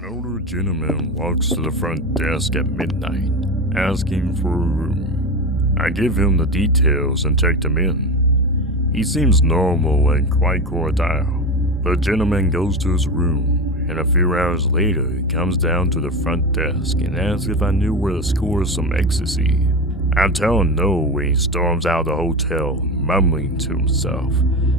An older gentleman walks to the front desk at midnight, asking for a room. I give him the details and check him in. He seems normal and quite cordial. The gentleman goes to his room, and a few hours later he comes down to the front desk and asks if I knew where to score some ecstasy. I tell him no when he storms out of the hotel, mumbling to himself,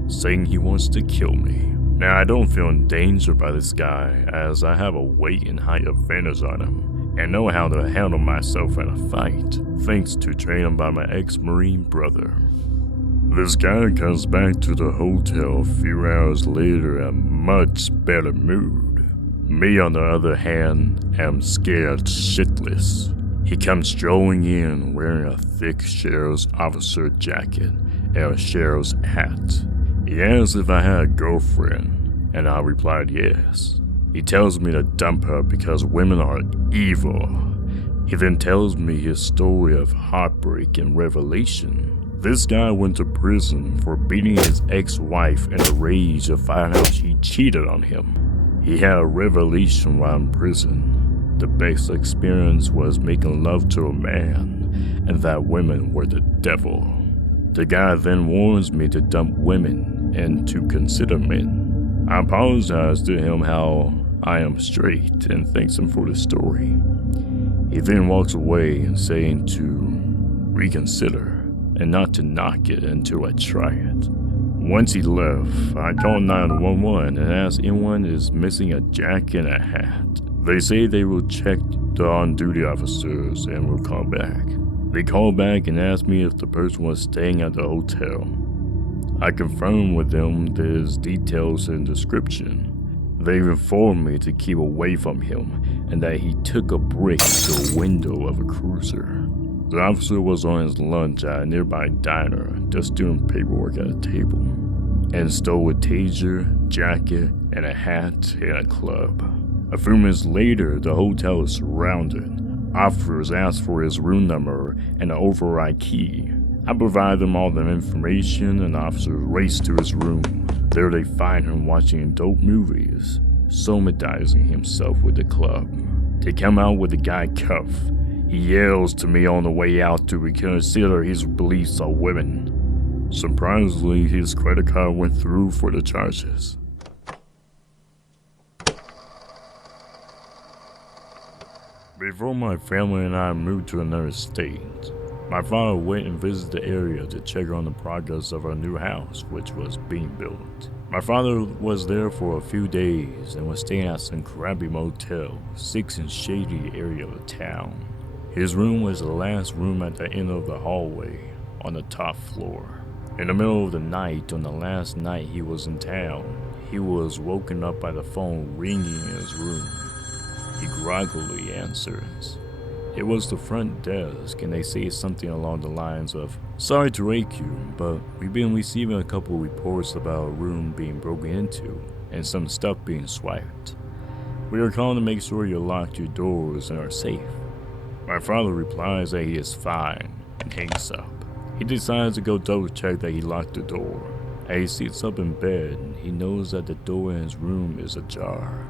saying he wants to kill me. Now, I don't feel in danger by this guy, as I have a weight and height advantage on him, and know how to handle myself in a fight, thanks to training by my ex-Marine brother. This guy comes back to the hotel a few hours later in a much better mood. Me, on the other hand, am scared shitless. He comes strolling in wearing a thick sheriff's officer jacket and a sheriff's hat. He asks if I had a girlfriend, and I replied yes. He tells me to dump her because women are evil. He then tells me his story of heartbreak and revelation. This guy went to prison for beating his ex-wife in a rage of finding out she cheated on him. He had a revelation while in prison. The best experience was making love to a man, and that women were the devil. The guy then warns me to dump women and to consider men. I apologize to him how I am straight and thanks him for the story. He then walks away and saying to reconsider and not to knock it until I try it. Once he left, I called 911 and asked if anyone is missing a jacket and a hat. They say they will check the on-duty officers and will call back. They called back and asked me if the person was staying at the hotel. I confirmed with them his details and description. They informed me to keep away from him and that he took a brick to the window of a cruiser. The officer was on his lunch at a nearby diner, just doing paperwork at a table, and stole a taser, jacket, and a hat in a club. A few minutes later, the hotel is surrounded. Officers ask for his room number and an override key. I provide them all the information and officers race to his room. There they find him watching adult movies, somatizing himself with the club. They come out with the guy cuffed. He yells to me on the way out to reconsider his beliefs on women. Surprisingly, his credit card went through for the charges. Before my family and I moved to another state, my father went and visited the area to check on the progress of our new house, which was being built. My father was there for a few days and was staying at some crappy motel, 6 in shady area of the town. His room was the last room at the end of the hallway, on the top floor. In the middle of the night, on the last night he was in town, he was woken up by the phone ringing in his room. He groggily answers. It was the front desk, and they say something along the lines of, "Sorry to wake you, but we've been receiving a couple reports about a room being broken into and some stuff being swiped. We are calling to make sure you locked your doors and are safe." My father replies that he is fine and hangs up. He decides to go double check that he locked the door. As he sits up in bed, he knows that the door in his room is ajar.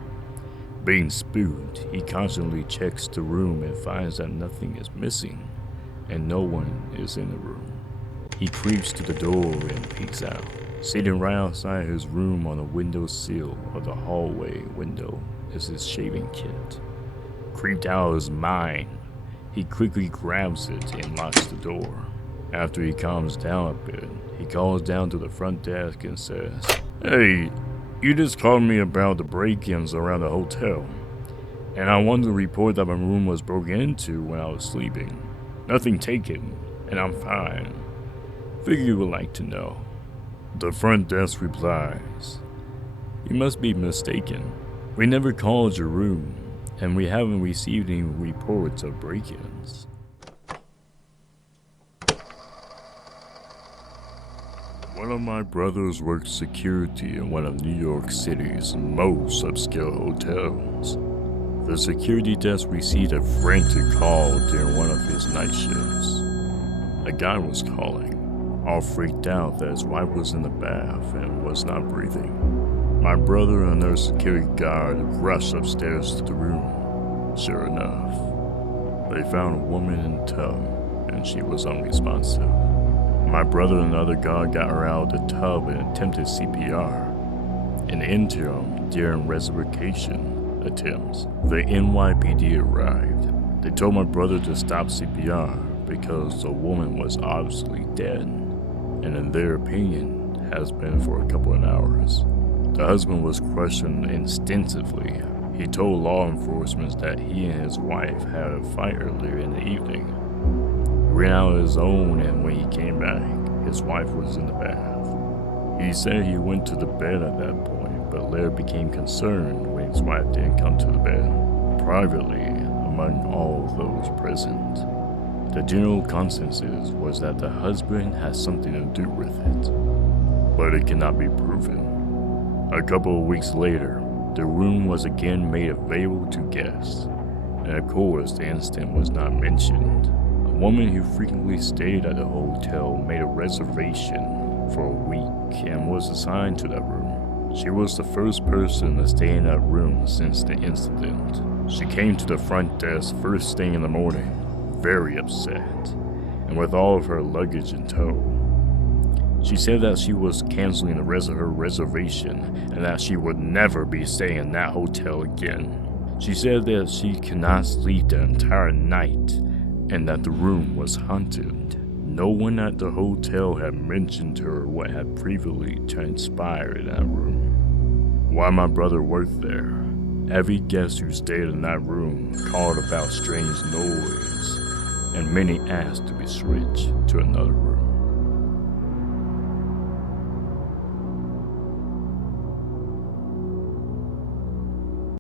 Being spooked, he constantly checks the room and finds that nothing is missing, and no one is in the room. He creeps to the door and peeks out. Sitting right outside his room on the windowsill of the hallway window is his shaving kit. Creeped out of his mind, he quickly grabs it and locks the door. After he calms down a bit, he calls down to the front desk and says, "Hey, you just called me about the break-ins around the hotel, and I wanted to report that my room was broken into when I was sleeping. Nothing taken, and I'm fine. Figure you would like to know." The front desk replies, "You must be mistaken. We never called your room, and we haven't received any reports of break-ins." One of my brothers worked security in one of New York City's most upscale hotels. The security desk received a frantic call during one of his night shifts. A guy was calling, all freaked out that his wife was in the bath and was not breathing. My brother and their security guard rushed upstairs to the room. Sure enough, they found a woman in a tub, and she was unresponsive. My brother and the other guard got her out of the tub and attempted CPR. In the interim, during resuscitation attempts, the NYPD arrived. They told my brother to stop CPR because the woman was obviously dead, and in their opinion, has been for a couple of hours. The husband was questioned extensively. He told law enforcement that he and his wife had a fight earlier in the evening. He ran out on his own, and when he came back, his wife was in the bath. He said he went to the bed at that point, but later became concerned when his wife didn't come to the bed. Privately, among all those present, the general consensus was that the husband had something to do with it, but it cannot be proven. A couple of weeks later, the room was again made available to guests, and of course the incident was not mentioned. A woman who frequently stayed at the hotel made a reservation for a week and was assigned to that room. She was the first person to stay in that room since the incident. She came to the front desk first thing in the morning, very upset, and with all of her luggage in tow. She said that she was canceling her reservation and that she would never be staying in that hotel again. She said that she could not sleep the entire night and that the room was haunted. No one at the hotel had mentioned to her what had previously transpired in that room. While my brother worked there, every guest who stayed in that room called about strange noise, and many asked to be switched to another room.